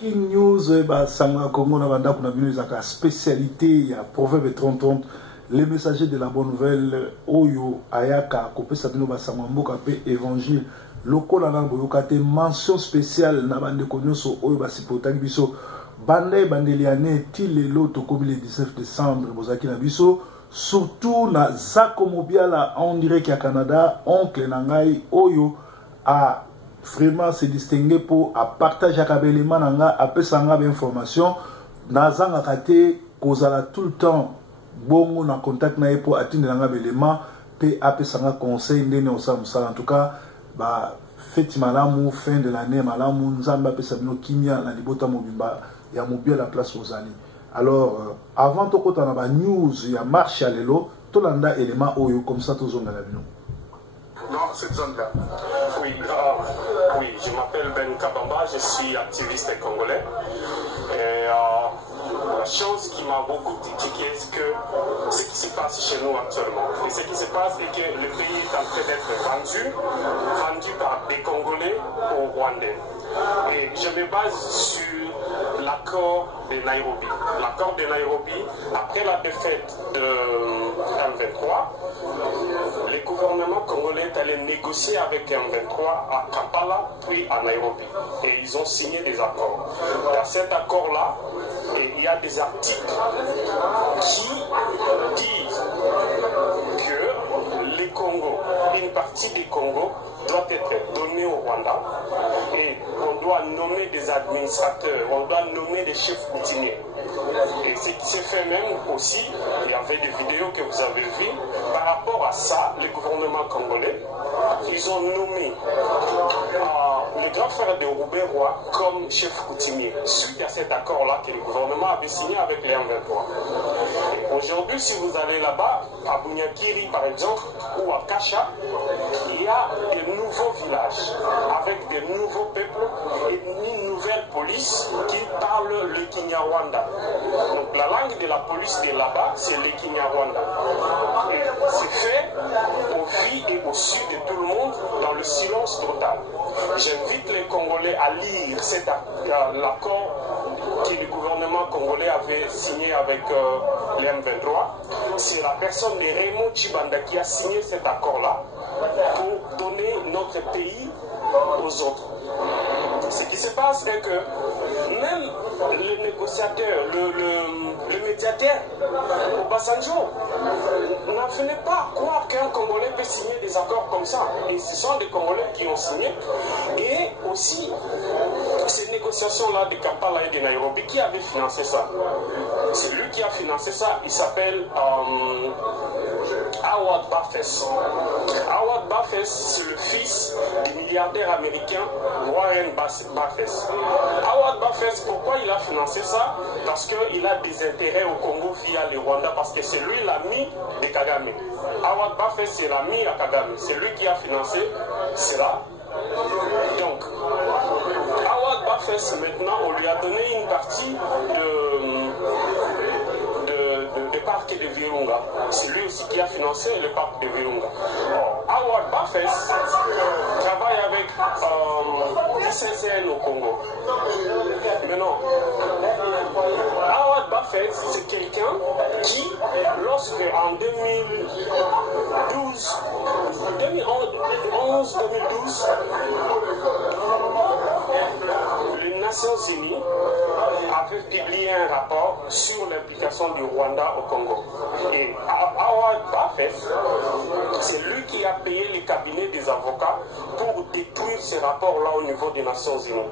King News, Sanga Congo, Nabanda, qu'on a vu la spécialité, il y a Proverbe 30-30, les messagers de la bonne nouvelle, Oyo, Ayaka, Kopé Sabino, Basamambo, Kapé, Évangile, Loko, Lana, Boyokate, mention spéciale, Nabande Konyoso, Oyo, Basipotaki, Biso, Bande, Bandeliane, Tilelo, Tokomi, le 19 décembre, Bozaki, Nabiso, surtout, na Zako Mobiala, on dirait qu'il y a Canada, Oncle Nangai, Oyo, a vraiment se distinguer pour à partager avec les mananga à pesanga d'information nazanga kate kozala tout le temps bongo na contact na pour atteindre nga élément pe apesanga conseil ndene osamsala en tout cas ba fête malamu fin de l'année malamu nzamba pesa bino kimia na libota mobimba ya mobia la place ozali alors avant to kota na ba news ya marche lelo to landa élément oyo comme ça tozonga la bino. Non, cette zone-là. Oui, oui, je m'appelle Ben Kabamba, je suis activiste congolais. Et la chose qui m'a beaucoup critiqué, c'est que ce qui se passe chez nous actuellement. Et ce qui se passe, c'est que le pays est en train d'être vendu par des Congolais aux Rwandais. Et je me base sur l'accord de Nairobi. L'accord de Nairobi, après la défaite de M23, le gouvernement congolais est allé négocier avec M23 à Kampala puis à Nairobi. Et ils ont signé des accords. Dans cet accord-là, il y a des articles qui disent que les Congo, une partie des Congo, doit être donnée au Rwanda et on doit nommer des administrateurs, on doit nommer des chefs coutumiers. Et ce qui s'est fait même aussi, il y avait des vidéos que vous avez vues, par rapport à ça, le gouvernement congolais, ils ont nommé le grand frère de Robert Roy comme chef coutumier, suite à cet accord-là que le gouvernement avait signé avec les M23. Aujourd'hui, si vous allez là-bas, à Bunyakiri par exemple, ou à Kasha, il y a des nouveaux villages, avec des nouveaux peuples et une nouvelle police qui parle le Kinyarwanda. Donc la langue de la police de là-bas, c'est le Kinyarwanda. C'est fait au vie et au su de tout le monde dans le silence total. J'invite les Congolais à lire l'accord que le gouvernement congolais avait signé avec les M23. C'est la personne de Raymond Chibanda qui a signé cet accord-là pour donner notre pays aux autres. Ce qui se passe est que même le négociateur, le médiateur, Obasanjo, n'en venait pas croire qu'un Congolais peut signer des accords comme ça. Et ce sont des Congolais qui ont signé. Et aussi, ces négociations-là de Kampala et de Nairobi, qui avait financé ça? C'est lui qui a financé ça, il s'appelle Howard Buffett. Howard Buffett, c'est le fils du milliardaire américain Warren Buffett. Howard Buffett, pourquoi il a financé ça? Parce qu'il a des intérêts au Congo via le Rwanda, parce que c'est lui l'ami de Kagame. Howard Buffett, c'est l'ami à Kagame. C'est lui qui a financé cela. Donc, Howard Buffett, maintenant, on lui a donné une partie de parc de Virunga. C'est lui aussi qui a financé le parc de Virunga. Howard Buffett travaille avec l'ICCN au Congo. Mais non. Howard Buffett, c'est quelqu'un qui, lorsque en 2011-2012, les Nations Unies avaient publié un rapport sur l'implication du Rwanda au Congo. Et Howard Buffett, c'est lui qui a payé les cabinets des avocats pour détruire ces rapports-là au niveau des Nations Unies.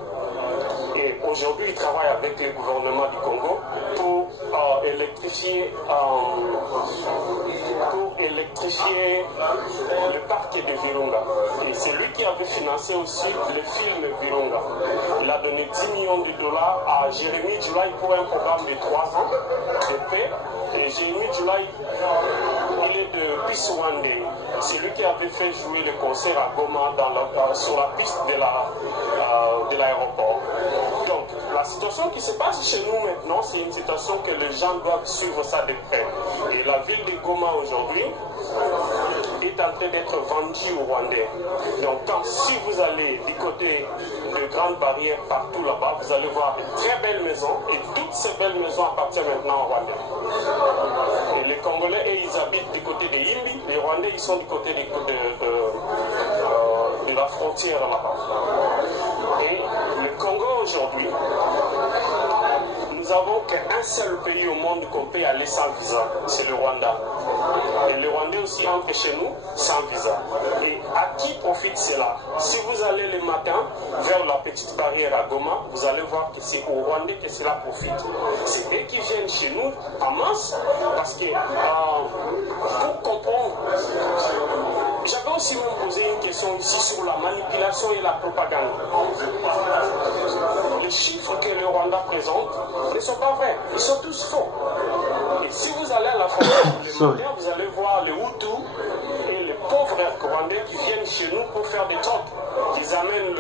Et aujourd'hui, il travaille avec le gouvernement du Congo pour électrifier le parc de Virunga. Et c'est lui qui avait financé aussi le film Virunga. Il a donné 10 millions de dollars à Jérémy Djoulaï pour un programme de 3 ans de paix. Et Jérémy Djoulaï, il est de Pissouande. C'est lui qui avait fait jouer le concert à Goma sur la piste de l'aéroport. Donc, la situation qui se passe chez nous maintenant, c'est une situation que les gens doivent suivre ça de près. Et la ville de Goma aujourd'hui est en train d'être vendu aux Rwandais. Donc si vous allez du côté de Grande Barrière partout là-bas, vous allez voir de très belles maisons et toutes ces belles maisons appartiennent maintenant aux Rwandais. Et les Congolais, ils habitent du côté de Yimbi, les Rwandais, ils sont du côté de la frontière là-bas. Et le Congo aujourd'hui, nous avons qu'un seul pays au monde qu'on peut aller sans visa, c'est le Rwanda. Et les Rwandais aussi entrent chez nous sans visa. Et à qui profite cela? Si vous allez le matin vers la petite barrière à Goma, vous allez voir que c'est aux Rwandais que cela profite. C'est eux qui viennent chez nous en masse parce que pour comprendre, j'avais aussi même posé une question ici sur la manipulation et la propagande. Les chiffres que le Rwanda présente ne sont pas vrais, ils sont tous faux. Et si vous allez à la frontière, vous allez voir les Hutus et les pauvres Rwandais qui viennent chez nous pour faire des trocs. Ils amènent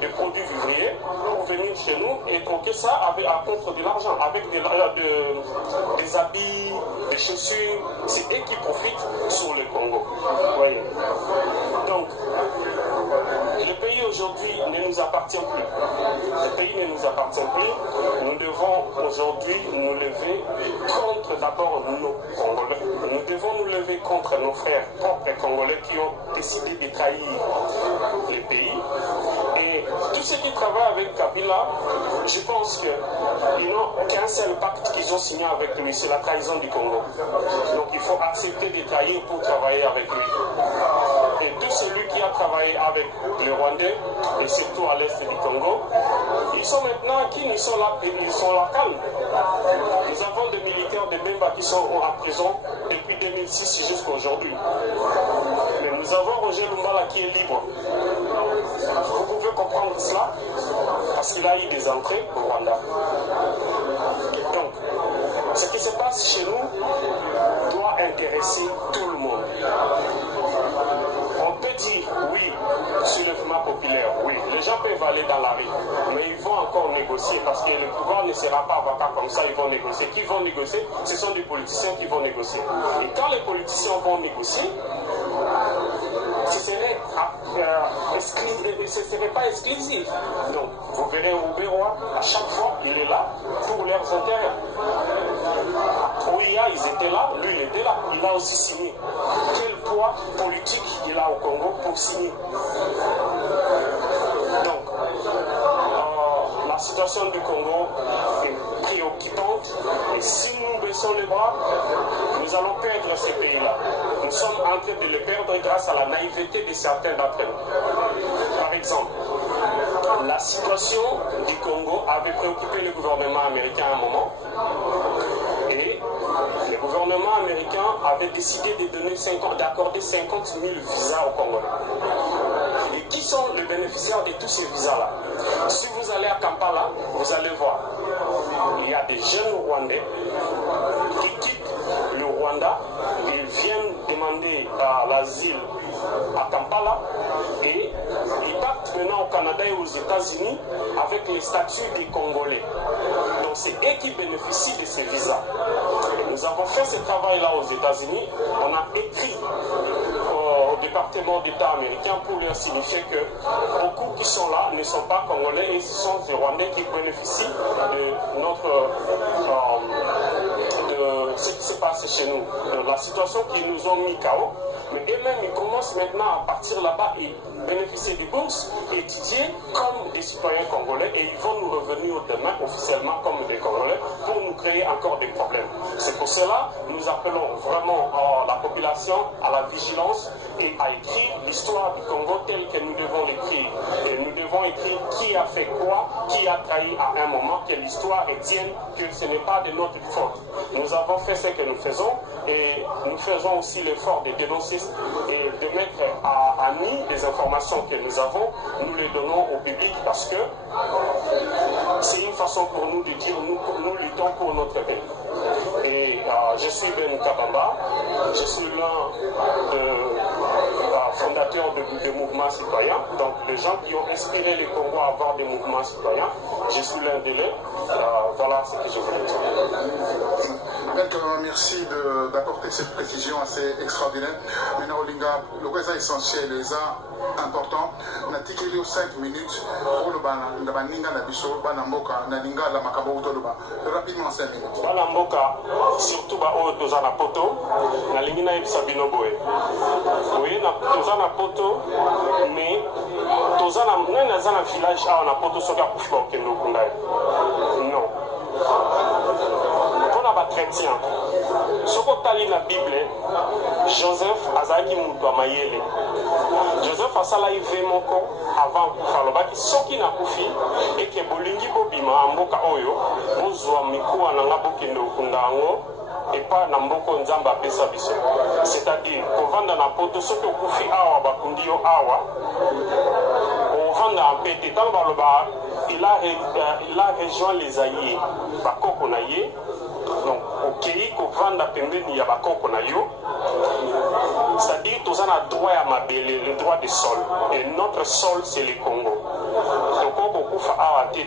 des produits vivriers pour venir chez nous et troquer ça à contre de l'argent, avec des habits, des chaussures. C'est eux qui profitent sur le Congo. Voyez. Donc, le pays aujourd'hui ne nous appartient plus. Le pays ne nous appartient plus. Nous devons aujourd'hui nous lever contre d'abord nos Congolais. Nous devons nous lever contre nos frères propres Congolais qui ont décidé de trahir le pays. Et tous ceux qui travaillent avec Kabila, je pense qu'ils n'ont qu'un seul pacte qu'ils ont signé avec lui, c'est la trahison du Congo. Donc il faut accepter de trahir pour travailler avec lui. Et tout celui qui a travaillé avec les Rwandais, et surtout à l'est du Congo, ils sont maintenant acquis, ils sont là calmes. Nous avons des militaires de Bemba qui sont en prison depuis 2006 jusqu'à aujourd'hui. Mais nous avons Roger Lumbala qui est libre. Vous pouvez comprendre cela parce qu'il a eu des entrées au Rwanda. Donc, ce qui se passe chez nous doit intéresser tout le monde. On peut dire oui, soulèvement populaire, oui, les gens peuvent aller dans la rue, mais ils vont encore négocier parce que le pouvoir ne sera pas vacant comme ça, ils vont négocier. Qui vont négocier? Ce sont des politiciens qui vont négocier. Et quand les politiciens vont négocier, ce ne serait pas exclusif. Donc, vous verrez Oubérois, à chaque fois, il est là pour leurs intérêts. Ouya, ils étaient là, lui, il était là, il a aussi signé. Quel poids politique il a au Congo pour signer? Donc, la situation du Congo est préoccupante et si nous baissons les bras, nous allons perdre ces pays-là. Nous sommes en train de les perdre grâce à la naïveté de certains d'entre nous. Par exemple, la situation du Congo avait préoccupé le gouvernement américain à un moment et le gouvernement américain avait décidé d'accorder 50 000 visas aux Congolais. Et qui sont les bénéficiaires de tous ces visas-là? Si vous allez à Kampala, vous allez voir, il y a des jeunes Rwandais qui quittent le Rwanda et viennent demander l'asile à Kampala et ils partent maintenant au Canada et aux États-Unis avec les statuts des Congolais. Donc c'est eux qui bénéficient de ces visas. Et nous avons fait ce travail-là aux États-Unis. On a écrit au département d'État américain pour leur signifier que beaucoup qui sont là ne sont pas Congolais et ce sont des Rwandais qui bénéficient de ce qui se passe chez nous, de la situation qui nous ont mis KO. Mais eux-mêmes, ils commencent maintenant à partir là-bas et bénéficier des bourses, étudier comme des citoyens congolais et ils vont nous revenir demain officiellement comme des Congolais pour nous créer encore des problèmes. C'est pour cela que nous appelons vraiment la population à la vigilance et à écrire l'histoire du Congo telle que nous devons l'écrire. Et nous devons écrire qui a fait quoi, qui a trahi à un moment, que l'histoire retienne que ce n'est pas de notre faute. Nous avons fait ce que nous faisons et nous faisons aussi l'effort de dénoncer et de mettre à nu les informations que nous avons, nous les donnons au public parce que c'est une façon pour nous de dire nous luttons pour notre pays. Et je suis Ben Kabamba, je suis l'un fondateurs de mouvements citoyens, donc les gens qui ont inspiré le Congo à avoir des mouvements citoyens. Je suis l'un de eux. Voilà ce que je voulais dire. Donc, merci d'apporter cette précision assez extraordinaire. Maintenant, Olinga, le cas essentiel, les important. On a tiqué 5 minutes pour le baninga na biso, banamboka, na linga la makabo utoloba. Rapidement 5 minutes. Banamboka, surtout ba o tozana poto, na lingi na ebisa bino boye. Oui, na tozana poto, mais tozana na zana village a na poto soka kufa okendo kundai. Non. Chrétien. Soko tali na Bible, Joseph azaki mutu amayele. Joseph asala ive moko avant kufa lobaki soki na kufi eke bolingi bobima amboka oyo bozwa mikuwa na nga bokende okunda yango epa na mboko nzambe apesa biso. C'est-à-dire kovanda na poto soki okufi awa bakundi yo awa ovanda mpete ntango baloba il a rejoint les alliés bakoko na ye. Donc, ok, kovanda pembeni ya bakoko na yo, c'est-à-dire tous on a droit à mabele, le droit du sol. Et notre sol, c'est le Congo.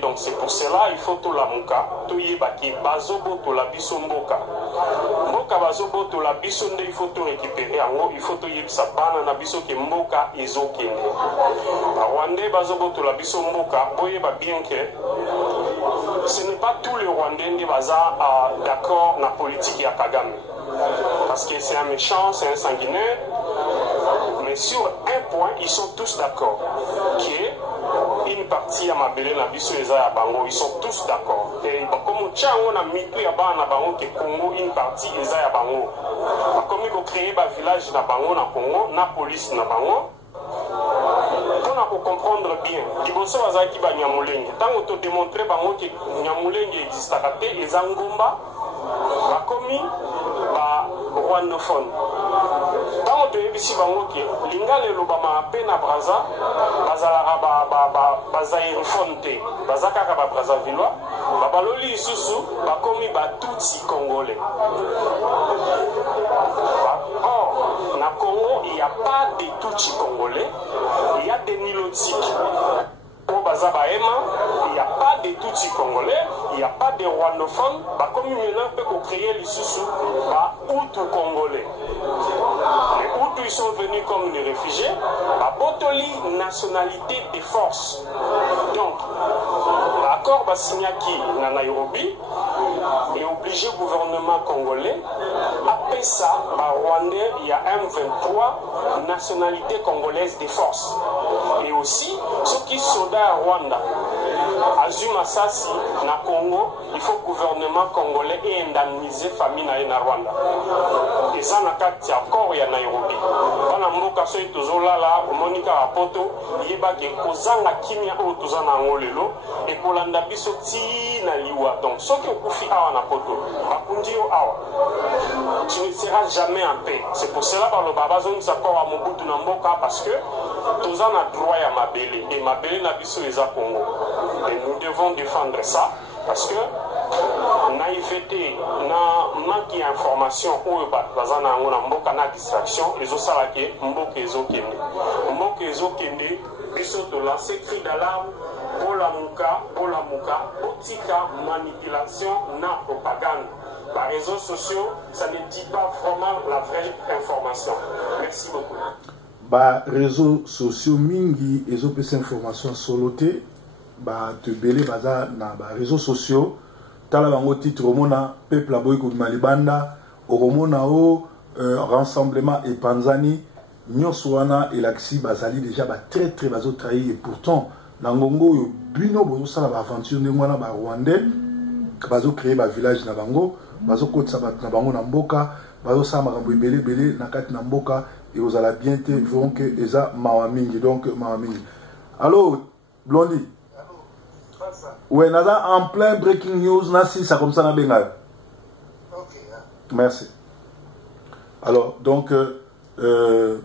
Donc c'est pour cela il faut tout la muka, tout yebaki, bazobo to la biso mboka. Mboka bazobo to la biso nde il faut tout récupérer en haut, il faut tout yebisa bana na biso ke mboka ezokende. Rwandais bazobo to la biso mboka, boyeba bien que ce n'est pas tous les Rwandais qui sont d'accord dans la politique de Kagame. Parce que c'est un méchant, c'est un sanguinaire. Mais sur un point, ils sont tous d'accord. Qui est une partie à Mabele, na biso eza bango, ils sont tous d'accord. Et comme on a mis tout na bango que Congo, une partie eza bango. Comme il faut créer un village na bango na Congo, na police na bango. Pour comprendre bien, liboso bazaki ba Nyamulenge. Tant on te démontrer bango que Nyamulenge existe à côté, et Zangomba, ba komi, ba rwandophone. Tant on te yebisi bango que lingale lobama pena braza, bazala ba zaïrophone te, bazaka ba braza villois, ba baloli isusu, ba komi ba tutsi congolais. Or, na Congo, il n'y a pas de tutsi congolais. Il y a des nilotiques. Au Bazabaema, il n'y a pas de Tutsi congolais, il n'y a pas de rwandophones. Comme maintenant, on peut créer les sous Hutu congolais. Les Hutus ils sont venus comme des réfugiés. Botoli, nationalité de force. Donc, l'accord Basignaki na Nairobi est obligé au gouvernement congolais. Après ça, Rwandais, il y a M23, nationalité congolaise de force. Et aussi, ceux qui sont à Rwanda, Azuma Sassi, na Congo, il faut que le gouvernement congolais ait indemnisé la famille na Rwanda. Et ça, na kati encore ya Nairobi. Bana mboka so itozo lala, Monica Rapoto, yeba ke kozanga kimia o tozana ngolelo, et kolanda biso ti na liwa. Donc, ceux qui ont fait awa na poto, bakundi yo awa. Tu ne seras jamais en paix. C'est pour cela que le Baba Zone s'accorde à Mobutu Namboka parce que tous en a droit à Mabele et Mabele n'a pas les Congo. Et nous devons défendre ça parce que naïveté, manque d'information ou bazana ngona mboka na distraction, les osala ke mboka ezokende. Mboka ezokende biso to lancer cri d'alarme pour la muka, otika manipulation na propagande. Par réseaux sociaux, ça ne dit pas vraiment la vraie information. Merci beaucoup. Bah, réseaux sociaux mingi ezopesa information soloté bah te belé baza na ba réseaux sociaux tala bango titre omona peuple aboyi ko malibanda omona o rassemblement et panzani nyonso wana elaksi bazali déjà ba très bazo trahir et pourtant na ngongo yo bino bozo sala ba aventure ndengwana ba rwandais bazo créer ba village na bango bazo kotsa bat na bango na mboka bazo sala makambo ebele na kati na mboka et vous allez bien te verront que eza mawamingi donc mawamingi. Allô Blondie. Ouais, naza en plein breaking news na si ça comme ça na benga. OK. Merci. Alors donc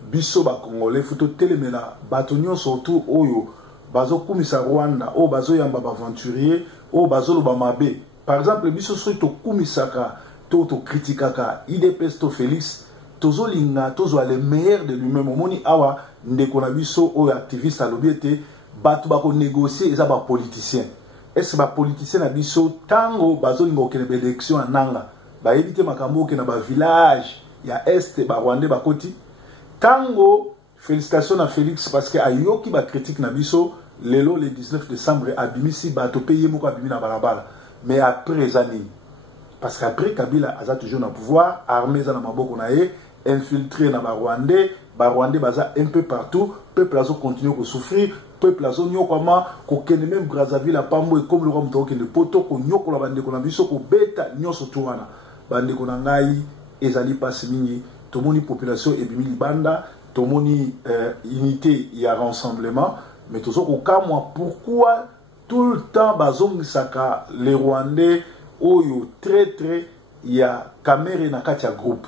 biso ba congolais photo telemena batonyo surtout oyo bazo kumisa Rwanda o bazo yamba ba aventurier o bazo lo ba mabe. Par exemple biso so to kumisaka to critikaka IDPS to Félix tozolinga tozwa le meilleur de lui-même omoni awa ndeko na biso oyo activiste alobiete bato bako négocier eza ba politicien est-ce ba politicien na biso tango bazolinga okene ba élection ananga ba éviter makambo ke na ba village ya est ba Rwandais bakoti tango félicitations à Félix parce que ayoki ba critique na biso lelo le 19 décembre abimisi bato payé moko abimi na balabala mais après zani parce qu'après Kabila a toujours le pouvoir, armé dans maboko nae, infiltré dans les Rwandais baza un peu partout, peuple azo continue à souffrir, peuple azo nyokama, ko kene même Brazzaville a pambo et comme le roi mtoko le poto ko nyoko la bande ko na biso ko beta nyoso tuwana. Bande ko na ngai ezali passe mingi, tomoni population et bimi banda, tomoni unité il y a rassemblement, mais tout ça ko kamwa pourquoi tout le temps bazong saka les Rwandais oyo très il y a caméra na katia groupe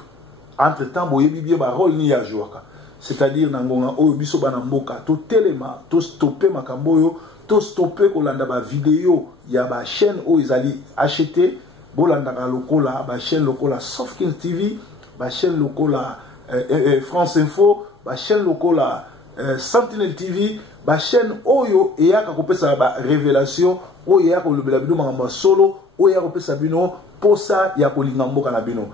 entre temps boyebi bien ba rôle ni ya jouaka c'est-à-dire nangonga oyo biso bana mboka to telema to stopper makambo yo to stopper kolanda ba vidéo ya ba chaîne oyo izali acheter bolanda ka lokola ba chaîne lokola Softkin TV ba chaîne lokola France Info ba chaîne lokola Sentinel TV ba chaîne oyo eyaka kopesa ba révélation oyo eyaka kolobela bido makambo solo oya kopesa bino posa ya kolinga mboka na bino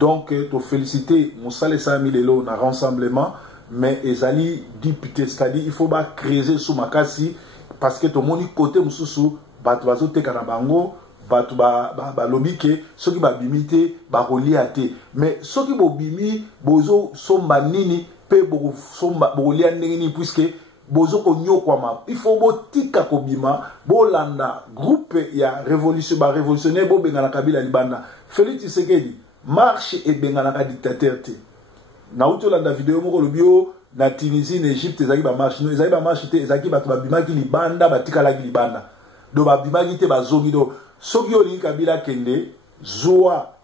donc to féliciter Moussale Sami lelo na rassemblement mais ezali député c'est-à-dire il faut ba creuser sous makasi parce que to moni côté mususu bato bazo teka na bango bato ba lobike soki ba bimité ba reliate mais soki bo bimi bozo somba nini pe bo somba bo lia ndengini puisque bozo ko nyokwama il faut botika ko bima bolanda groupe ya révolution ba révolutionnaire bo bengana Kabila libanda Félix Tshisekedi marche et bengana ka dictateur te na utolanda vidéo moko lobio na Tunisie na Égypte ezaki ba marche no ezaki ba marche te ezaki ba bimaki libanda batika la libanda do ba bimaki te bazongi do soki oli Kabila kende zoa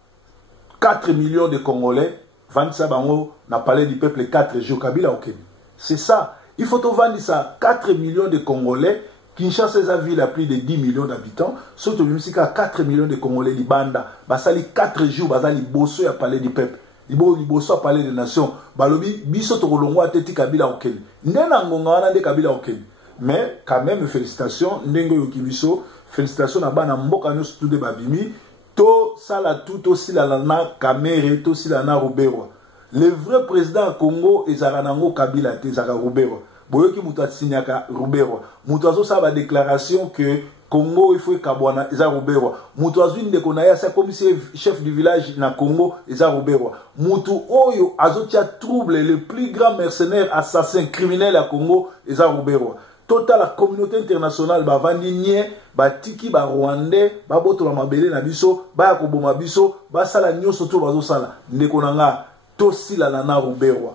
4 millions de Congolais 25 bango na palais du peuple 4 jours Kabila okeni c'est ça. Il faut vendre ça 4 millions de Congolais. Kinshasa est une ville à plus de 10 millions d'habitants. Surtout, même si 4 millions de Congolais, les bandes, basali 4 jours, basali bosso à parler du peuple. Ils bosso à parler des nations. Balobi, biso to kolongo ateti Kabila okeni. Nena ngonga wana de Kabila okeni. Mais quand même, félicitations, ndengo yoki biso, félicitations à bana mboka no surtout de babimi. To sala tout aussi la lana kamere, to si la na Rubero. Le vrai président Congo est Zaranango Kabila, Zara Rubero. Boyoki Mutatsinyaka Rubero. Mutazo sa ba déclaration que Congo il faut Kabwana Eza Rubero. Mutazo une de Konaya sa commissaire chef du village na Congo Eza Rubero. Mutu Oyo azotia trouble le plus grand mercenaire assassin criminel à Congo Eza Rubero. Total la communauté internationale ba vandinye ba tiki ba Rwandais ba boto la mabele na biso ba koboma biso ba sala nyoso to bazo sala ndeko nanga tosi la nana Ruberwa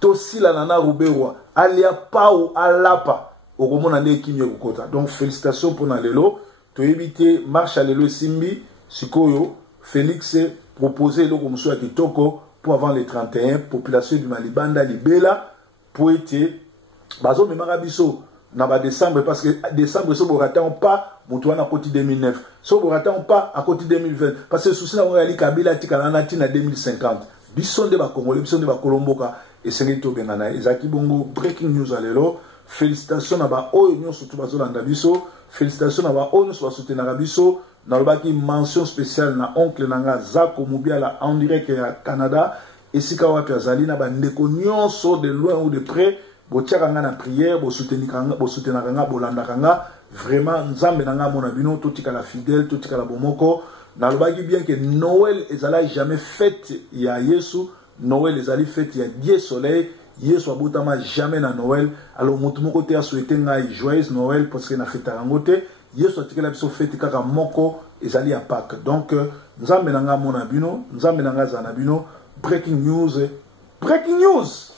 tosi la nana Ruberwa alia pau alapa okomona nde kimye kokota donc félicitations pour nalelo to éviter marche à lelo simbi sikoyo Félix proposé le comme soit kitoko pour avant les 31 population du Malibanda libela pour être bazo memara biso na ba décembre parce que décembre so boratant pas mutuana côté 2009 so boratant pas à côté 2020 parce que souci na ngali Kabila tikana na 2050 Bisson de ba Congolais, Bisson de ba Colomboka et Senito Benana. Ezaki Bongo, breaking news à l'élo. Félicitations à ba Oyo, surtout Bazolanda Bisso. Félicitations à ba Oyo, sur soutenir Bisso. Nalobaki mention spéciale na oncle Nanga Zako Mubiala en direct à Canada. Et si Kawapi Azalina, ba Ndeko Nyonso de loin ou de près. Botiakanga na prière, bo soutenir Kanga, Bolanda Kanga. Vraiment, Nzambe Nanga Monabino, Totika la fidèle, Totika la Bomoko. Nalobaki bien que Noël ezala jamais fête ya Yesu, Noël ezali fête ya Dieu soleil, Yesu abotama jamais na Noël. Alors mutu moko te a souhaité ngai joyeuse Noël parce que na fête rangote, Yesu atikela biso fête kaka moko ezali ya Pâques. Donc nzambe nanga mona bino, nzambe nanga zana bino, breaking news. Breaking news.